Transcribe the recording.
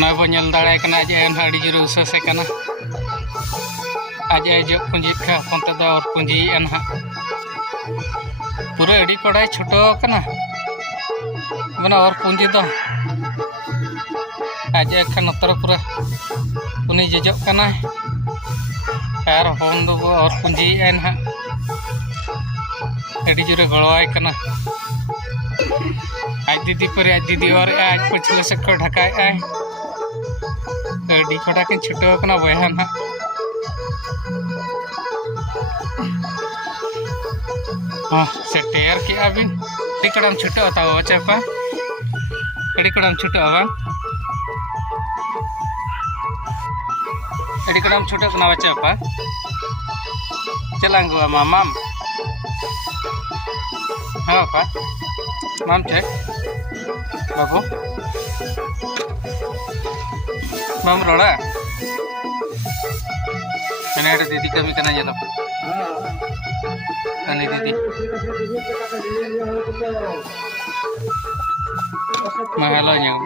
ना बो नल दाड़े कना आज एन हाड़ी जुरु उसे कना आज जो पुंजी खा पंते दा और पुंजी एन हा पूरा अड़ी कोड़ाई छोटो कना मना और पुंजी दो आज खान नतर पूरा उनी जजो कना और होन दो और पुंजी एन हा अड़ी जुरे गड़वाई कना आज दीदी और आज पछले से को ढकाय आय अड़ी कोड़ा किन छुटो कना बहन हा सेटेर के अबिन अड़ी कड़म छुटो ताव चपा अड़ी कड़म छुटो बांग अड़ी कड़म छुटो कना चपा चलांगो मामाम हाँ पा माम चेक बाबू माम रोड़ा मैंने एक दीदी कमी करना जाना अने दीदी महलो न्यूम